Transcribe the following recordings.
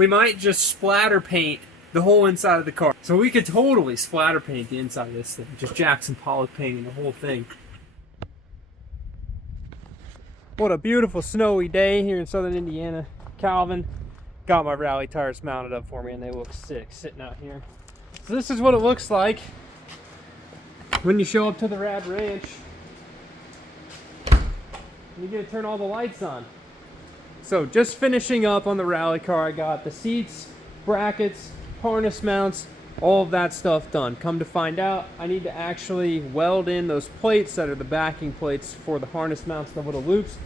we might just splatter paint the whole inside of the car. So we could totally splatter paint the inside of this thing. Just Jackson Pollock painting the whole thing. What a beautiful snowy day here in southern Indiana. Calvin got my rally tires mounted up for me and they look sick sitting out here. So this is what it looks like when you show up to the Rad Ranch. You get to turn all the lights on. So just finishing up on the rally car, I got the seats, brackets, harness mounts, all of that stuff done. Come to find out, I need to actually weld in those plates that are the backing plates for the harness mounts, the little loops.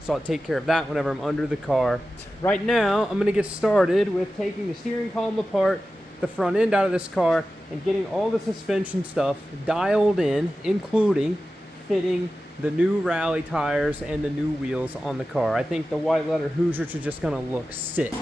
So I'll take care of that whenever I'm under the car. Right now, I'm gonna get started with taking the steering column apart, the front end out of this car, and getting all the suspension stuff dialed in, including fitting the new rally tires and the new wheels on the car. I think the white letter Hoosiers are just gonna look sick.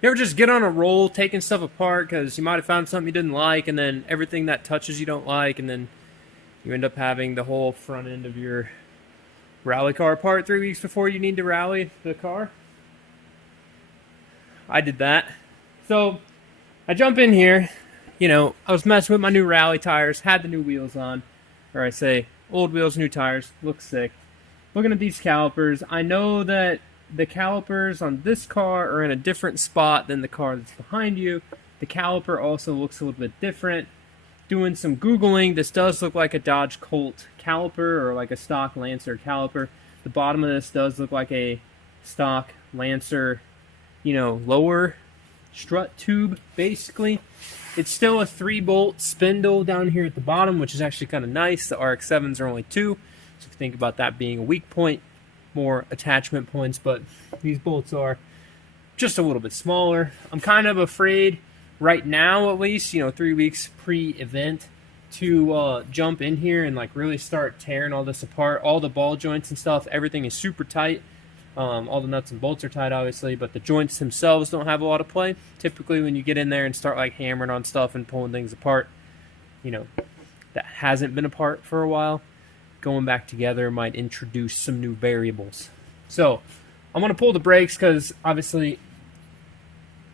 You ever just get on a roll taking stuff apart because you might have found something you didn't like, and then everything that touches you don't like, and then you end up having the whole front end of your rally car apart 3 weeks before you need to rally the car? I did that. So I jump in here, you know, I was messing with my new rally tires, had the new wheels on, or I say old wheels, new tires, looks sick. Looking at these calipers, I know that the calipers on this car are in a different spot than the car that's behind you. The caliper also looks a little bit different. Doing some Googling, this does look like a Dodge Colt caliper or like a stock Lancer caliper. The bottom of this does look like a stock Lancer, you know, lower strut tube, basically. It's still a 3-bolt spindle down here at the bottom, which is actually kind of nice. The RX-7s are only 2, so if you think about that being a weak point, more attachment points, but these bolts are just a little bit smaller. I'm kind of afraid right now, at least, you know, 3 weeks pre-event, to jump in here and like really start tearing all this apart. All the ball joints and stuff, everything is super tight. All the nuts and bolts are tight, obviously, but the joints themselves don't have a lot of play. Typically, when you get in there and start like hammering on stuff and pulling things apart, you know, that hasn't been apart for a while, going back together might introduce some new variables. So I'm going to pull the brakes because obviously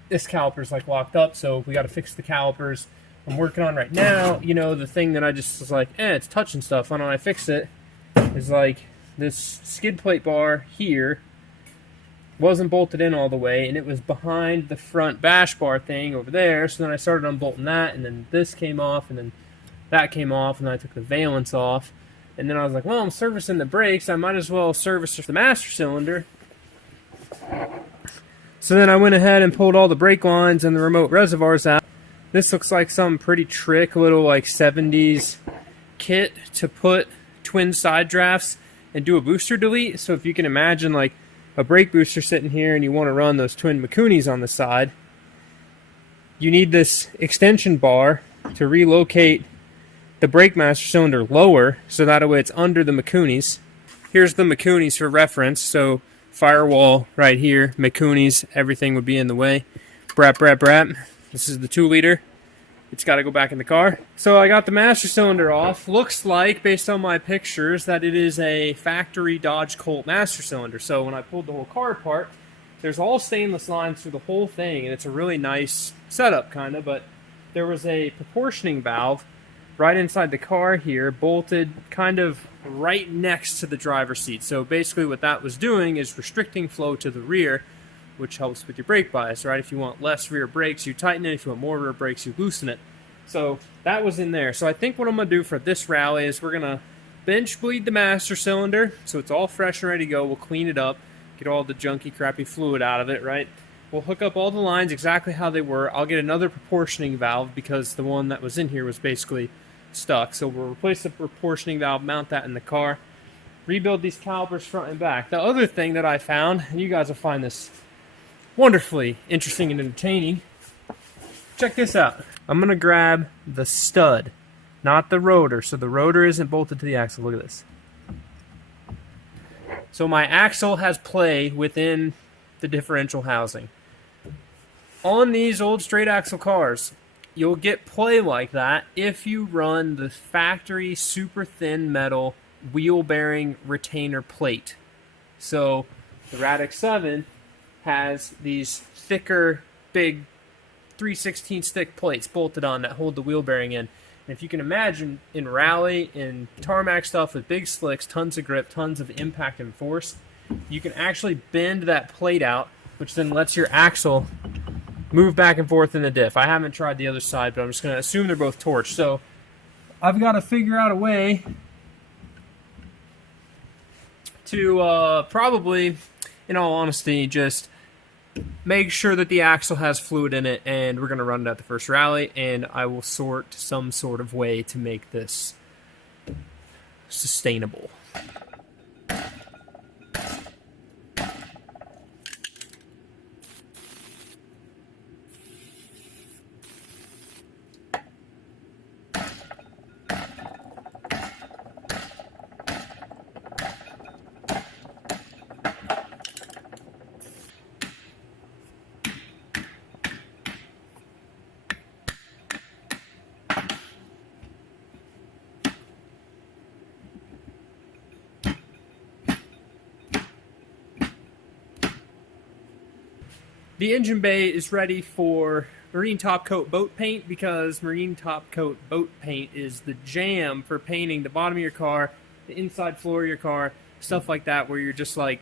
this caliper's like locked up, so we got to fix the calipers. I'm working on right now, you know, the thing that I just was like, it's touching stuff. Why don't I fix it? Is like this skid plate bar here wasn't bolted in all the way, and it was behind the front bash bar thing over there. So then I started unbolting that, and then this came off, and then that came off, and then I took the valence off. And then I was like, well, I'm servicing the brakes. I might as well service the master cylinder. So then I went ahead and pulled all the brake lines and the remote reservoirs out. This looks like some pretty trick little like 70s kit to put twin side drafts and do a booster delete. So if you can imagine like a brake booster sitting here and you want to run those twin Mikunis on the side, you need this extension bar to relocate the brake master cylinder lower, so that way it's under the Mikunis. Here's the Mikunis for reference. So firewall right here, Mikunis, everything would be in the way. Brap, brap, brap. This is the 2-liter. It's got to go back in the car. So I got the master cylinder off. Looks like, based on my pictures, that it is a factory Dodge Colt master cylinder. So when I pulled the whole car apart, there's all stainless lines through the whole thing, and it's a really nice setup, kind of, but there was a proportioning valve right inside the car here, bolted kind of right next to the driver's seat. So basically what that was doing is restricting flow to the rear, which helps with your brake bias, right? If you want less rear brakes, you tighten it. If you want more rear brakes, you loosen it. So that was in there. So I think what I'm going to do for this rally is we're going to bench bleed the master cylinder so it's all fresh and ready to go. We'll clean it up, get all the junky, crappy fluid out of it, right? We'll hook up all the lines exactly how they were. I'll get another proportioning valve because the one that was in here was basically stuck. So we'll replace the proportioning valve, mount that in the car, rebuild these calipers front and back. The other thing that I found, and you guys will find this wonderfully interesting and entertaining, check this out. I'm going to grab the stud, not the rotor. So the rotor isn't bolted to the axle. Look at this. So my axle has play within the differential housing. On these old straight axle cars, you'll get play like that if you run the factory super thin metal wheel bearing retainer plate. So the Radix 7 has these thicker, big 3/16 thick plates bolted on that hold the wheel bearing in. And if you can imagine, in rally, in tarmac stuff with big slicks, tons of grip, tons of impact and force, you can actually bend that plate out, which then lets your axle move back and forth in the diff. I haven't tried the other side, but I'm just going to assume they're both torched. So I've got to figure out a way to probably, in all honesty, just make sure that the axle has fluid in it, and we're going to run it at the first rally, and I will sort some sort of way to make this sustainable. The engine bay is ready for marine top coat boat paint, because marine top coat boat paint is the jam for painting the bottom of your car, the inside floor of your car, stuff like that, where you're just like,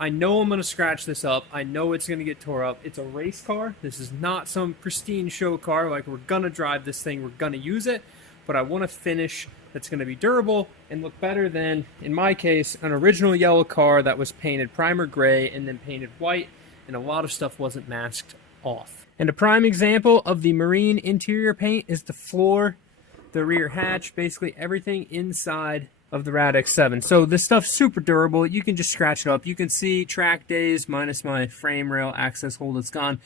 I know I'm going to scratch this up. I know it's going to get tore up. It's a race car. This is not some pristine show car. Like, we're going to drive this thing. We're going to use it. But I want a finish that's going to be durable and look better than, in my case, an original yellow car that was painted primer gray and then painted white, and a lot of stuff wasn't masked off. And a prime example of the marine interior paint is the floor, the rear hatch, basically everything inside of the Radix 7. So this stuff's super durable. You can just scratch it up. You can see track days minus my frame rail access hole that's gone.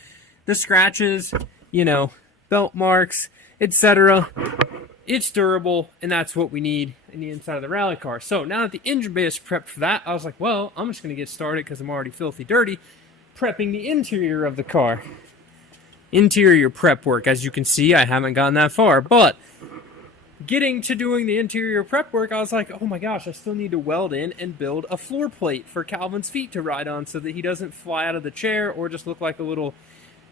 The scratches, you know, belt marks, etc. It's durable, and that's what we need in the inside of the rally car. So now that the engine bay is prepped for that, I was like, well, I'm just going to get started, because I'm already filthy dirty, prepping the interior of the car. Interior prep work. As you can see, I haven't gotten that far, but getting to doing the interior prep work, I was like, oh my gosh, I still need to weld in and build a floor plate for Calvin's feet to ride on, so that he doesn't fly out of the chair or just look like a little,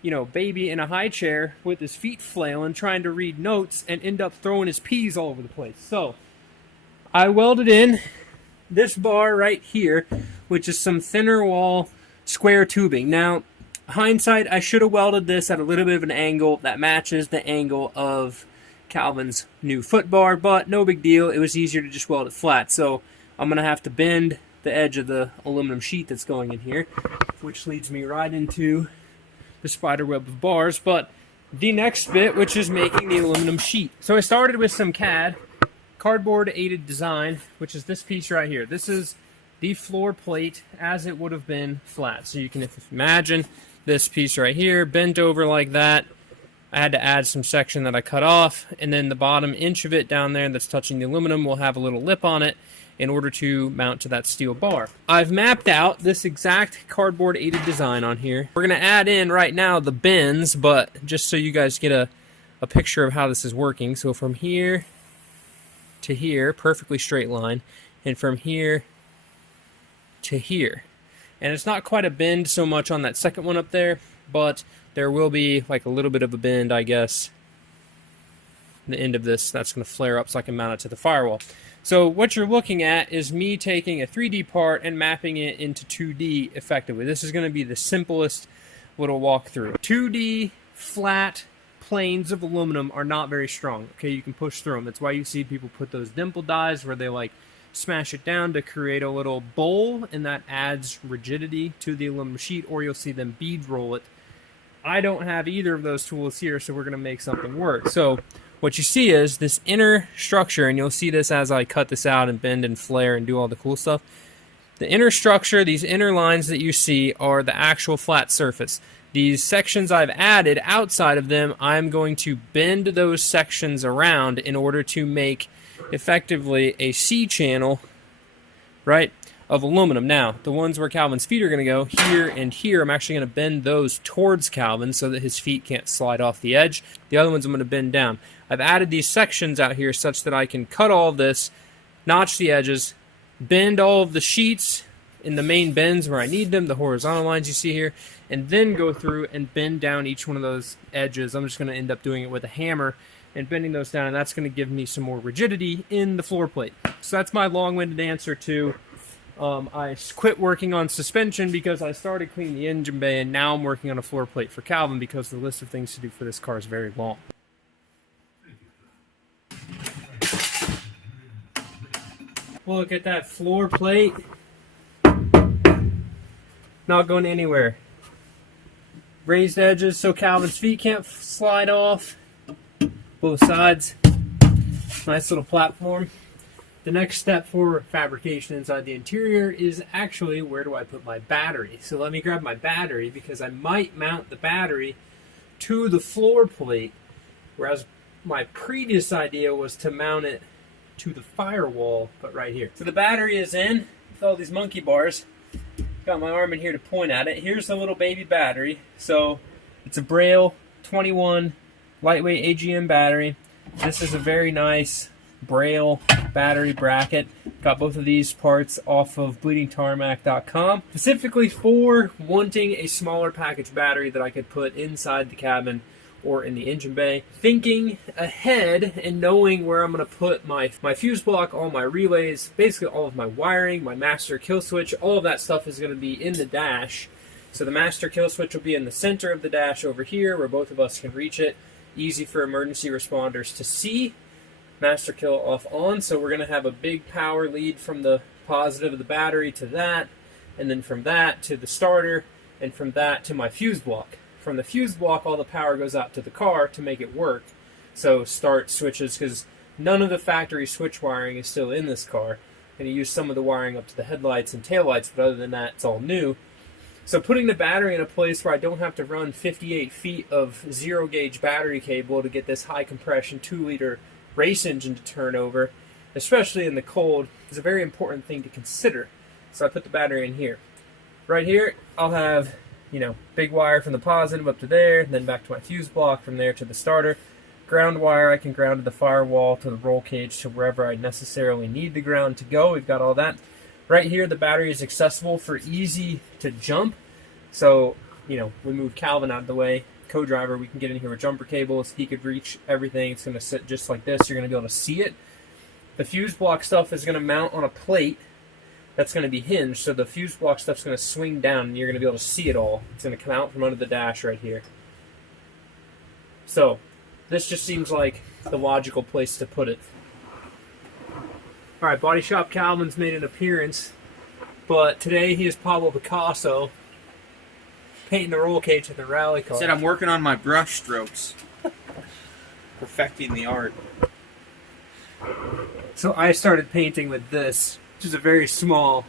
you know, baby in a high chair with his feet flailing trying to read notes and end up throwing his peas all over the place. So I welded in this bar right here, which is some thinner wall square tubing. Now, hindsight, I should have welded this at a little bit of an angle that matches the angle of Calvin's new foot bar, but no big deal. It was easier to just weld it flat. So I'm going to have to bend the edge of the aluminum sheet that's going in here, which leads me right into the spider web of bars. But the next bit, which is making the aluminum sheet. So I started with some CAD, cardboard aided design, which is this piece right here. This is the floor plate as it would have been flat. So you can imagine this piece right here bent over like that. I had to add some section that I cut off, and then the bottom inch of it down there that's touching the aluminum will have a little lip on it in order to mount to that steel bar. I've mapped out this exact cardboard aided design on here. We're going to add in right now the bends, but just so you guys get a picture of how this is working. So from here to here, perfectly straight line, and from here to here. And it's not quite a bend so much on that second one up there, but there will be like a little bit of a bend, I guess, the end of this. That's going to flare up so I can mount it to the firewall. So what you're looking at is me taking a 3D part and mapping it into 2D effectively. This is going to be the simplest little walkthrough. 2D flat planes of aluminum are not very strong. Okay, you can push through them. That's why you see people put those dimple dies where they like smash it down to create a little bowl, and that adds rigidity to the aluminum sheet, or you'll see them bead roll it. I don't have either of those tools here, so we're going to make something work. So what you see is this inner structure, and you'll see this as I cut this out and bend and flare and do all the cool stuff. The inner structure, these inner lines that you see, are the actual flat surface. These sections I've added outside of them, I'm going to bend those sections around in order to make effectively a C channel, right, of aluminum. Now, the ones where Calvin's feet are going to go, here and here, I'm actually going to bend those towards Calvin so that his feet can't slide off the edge. The other ones I'm going to bend down. I've added these sections out here such that I can cut all of this, notch the edges, bend all of the sheets in the main bends where I need them, the horizontal lines you see here, and then go through and bend down each one of those edges. I'm just going to end up doing it with a hammer and bending those down, and that's going to give me some more rigidity in the floor plate. So that's my long-winded answer to I quit working on suspension because I started cleaning the engine bay, and now I'm working on a floor plate for Calvin because the list of things to do for this car is very long. Look at that floor plate. Not going anywhere. Raised edges so Calvin's feet can't slide off. Both sides. Nice little platform. The next step for fabrication inside the interior is actually, where do I put my battery? So let me grab my battery because I might mount the battery to the floor plate, whereas my previous idea was to mount it to the firewall, but right here. So the battery is in with all these monkey bars. Got my arm in here to point at it. Here's the little baby battery. So it's a Braille 21 lightweight AGM battery. This is a very nice Braille battery bracket. Got both of these parts off of bleedingtarmac.com, specifically for wanting a smaller package battery that I could put inside the cabin or in the engine bay. Thinking ahead and knowing where I'm going to put my fuse block, all my relays, basically all of my wiring, my master kill switch, all of that stuff is going to be in the dash. So the master kill switch will be in the center of the dash over here where both of us can reach it. Easy for emergency responders to see. Master kill off on, so we're going to have a big power lead from the positive of the battery to that, and then from that to the starter, and from that to my fuse block. From the fuse block, all the power goes out to the car to make it work. So start switches, because none of the factory switch wiring is still in this car. I'm going to use some of the wiring up to the headlights and taillights, but other than that, it's all new. So putting the battery in a place where I don't have to run 58 feet of zero gauge battery cable to get this high compression 2-liter race engine to turn over, especially in the cold, is a very important thing to consider. So I put the battery in here. Right here, I'll have, big wire from the positive up to there, then back to my fuse block, from there to the starter. Ground wire I can ground to the firewall, to the roll cage, to wherever I necessarily need the ground to go. We've got all that. Right here, the battery is accessible for easy to jump. So, we move Calvin out of the way. Co-driver, we can get in here with jumper cables. He could reach everything. It's going to sit just like this. You're going to be able to see it. The fuse block stuff is going to mount on a plate that's going to be hinged, so the fuse block stuff's going to swing down and you're going to be able to see it all. It's going to come out from under the dash right here. So this just seems like the logical place to put it. Alright, Body Shop Calvin's made an appearance, but today he is Pablo Picasso painting the roll cage of the rally car. I said I'm working on my brush strokes. Perfecting the art. So I started painting with this, which is a very small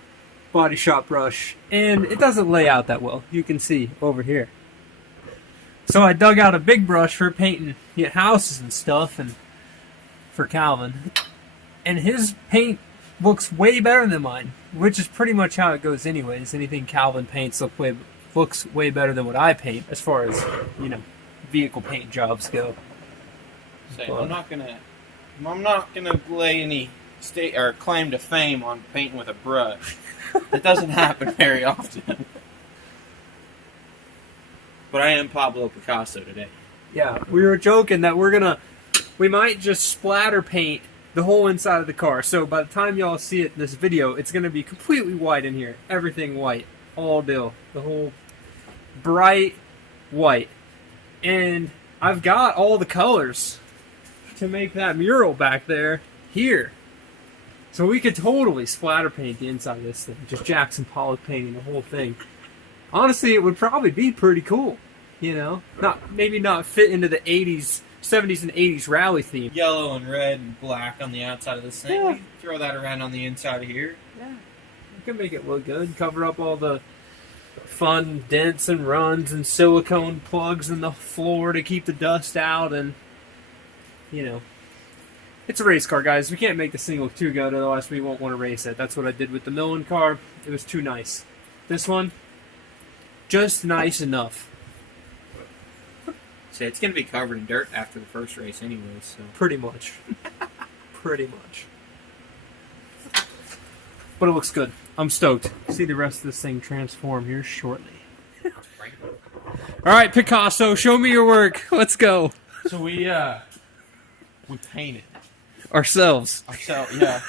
Body Shop brush, and it doesn't lay out that well. You can see over here. So I dug out a big brush for painting houses and stuff, and for Calvin. And his paint looks way better than mine, which is pretty much how it goes anyways. Anything Calvin paints looks way better than what I paint, as far as, vehicle paint jobs go. I'm not gonna lay any state or claim to fame on painting with a brush. That doesn't happen very often. But I am Pablo Picasso today. Yeah, we were joking that we might just splatter paint the whole inside of the car. So by the time y'all see it in this video, it's gonna be completely white in here. Everything white. All deal. The whole bright white. And I've got all the colors to make that mural back there here. So we could totally splatter paint the inside of this thing. Just Jackson Pollock painting the whole thing. Honestly, it would probably be pretty cool. Maybe not fit into the 70s and 80s rally theme. Yellow and red and black on the outside of this thing. Yeah. We can throw that around on the inside of here. Yeah, you can make it look good. Cover up all the fun dents and runs and silicone plugs in the floor to keep the dust out, and it's It's a race car, guys. We can't make the thing look too good, otherwise we won't want to race it. That's what I did with the Millen car. It was too nice. This one, just nice enough. So it's going to be covered in dirt after the first race anyways. So. Pretty much. Pretty much. But it looks good. I'm stoked. See the rest of this thing transform here shortly. All right, Picasso, show me your work. Let's go. So we painted ourselves. Yeah.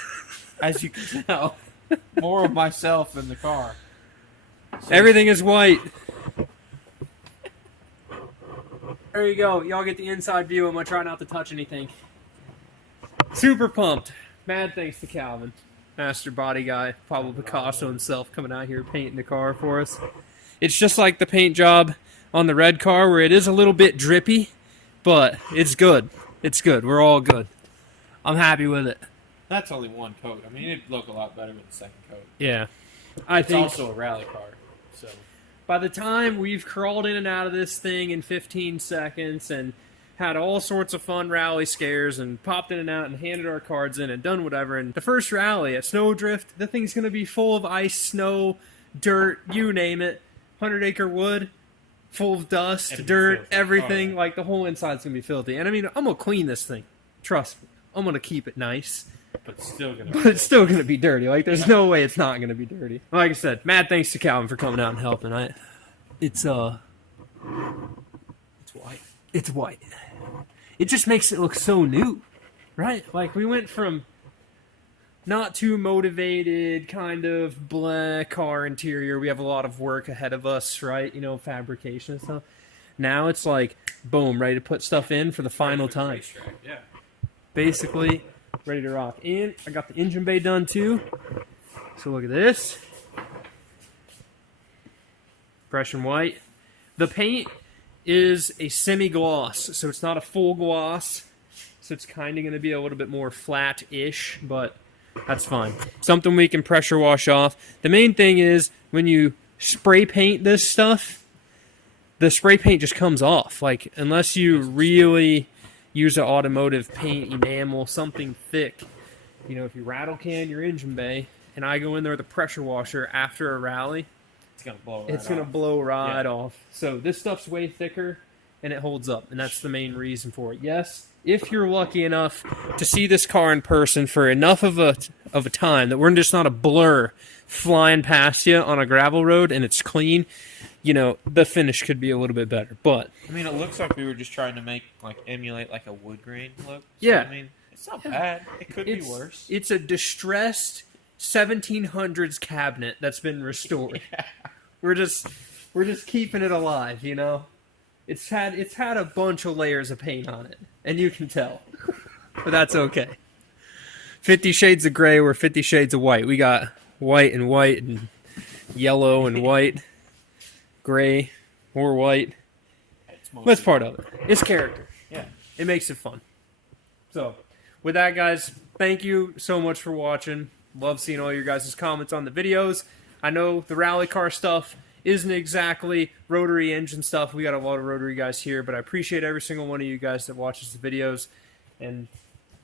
As you can tell, more of myself in the car. So everything is white. There you go. Y'all get the inside view. I'm gonna try not to touch anything. Super pumped. Mad thanks to Calvin, master body guy, Pablo Picasso himself, coming out here painting the car for us. It's just like the paint job on the red car, where it is a little bit drippy, but it's good. It's good. We're all good. I'm happy with it. That's only one coat. I mean, it'd look a lot better with the second coat. Yeah. It's also a rally car, so by the time we've crawled in and out of this thing in 15 seconds and had all sorts of fun rally scares and popped in and out and handed our cards in and done whatever, and the first rally at Snowdrift, the thing's going to be full of ice, snow, dirt, you name it, 100-acre wood, full of dust, dirt, filthy. Everything. Like, the whole inside's going to be filthy. And I mean, I'm going to clean this thing. Trust me. I'm going to keep it nice. But it's still going to be dirty. Like, there's no way it's not going to be dirty. Like I said, mad thanks to Calvin for coming out and helping. It's white. It's white. It just makes it look so new, right? Like, we went from not too motivated, kind of blah car interior. We have a lot of work ahead of us, right? You know, fabrication and stuff. Now it's like, boom, ready to put stuff in for the final time. Yeah. Basically, ready to rock. And I got the engine bay done too. So look at this. Impression white. The paint is a semi-gloss, so it's not a full gloss. So it's kind of going to be a little bit more flat-ish, but that's fine. Something we can pressure wash off. The main thing is when you spray paint this stuff, the spray paint just comes off. Like, unless you really use an automotive paint enamel, something thick. You know, if you rattle can your engine bay, and I go in there with a pressure washer after a rally, it's going to blow right off. So this stuff's way thicker, and it holds up, and that's the main reason for it. Yes, if you're lucky enough to see this car in person for enough of a time that we're just not a blur flying past you on a gravel road and it's clean, you know, the finish could be a little bit better. But I mean, it looks like we were just trying to emulate like a wood grain look. So, yeah. I mean, it's not bad. It could be worse. It's a distressed 1700s cabinet that's been restored. Yeah. We're just keeping it alive, you know. It's had a bunch of layers of paint on it, and you can tell. But that's okay. 50 shades of gray, we're 50 shades of white. We got white and yellow and white, gray, more white. That's part of it. It's character. Yeah. It makes it fun. So, with that, guys, thank you so much for watching. Love seeing all your guys' comments on the videos. I know the rally car stuff isn't exactly rotary engine stuff. We got a lot of rotary guys here, but I appreciate every single one of you guys that watches the videos. And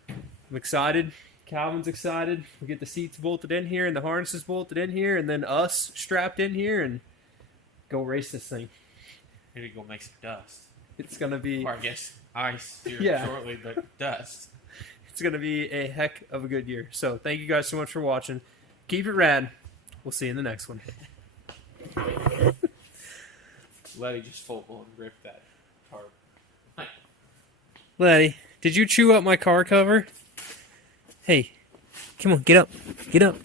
I'm excited. Calvin's excited. We get the seats bolted in here and the harnesses bolted in here, and then us strapped in here and go race this thing. Maybe go make some dust. It's going to be... Or I guess ice here shortly, but dust. It's going to be a heck of a good year. So thank you guys so much for watching. Keep it rad. We'll see you in the next one. Letty just full blown ripped that tarp. Letty, did you chew up my car cover? Hey, come on, get up. Get up.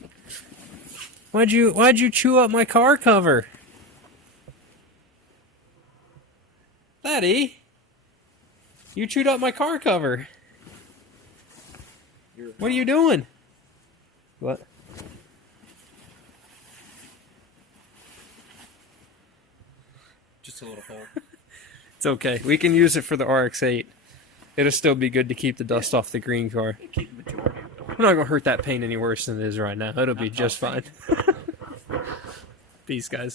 Why'd you chew up my car cover? Letty, you chewed up my car cover. What are you doing? What? Just a little hole. It's okay. We can use it for the RX-8. It'll still be good to keep the dust off the green car. Keep the majority of it. I'm not going to hurt that paint any worse than it is right now. It'll be just fine. Peace, guys.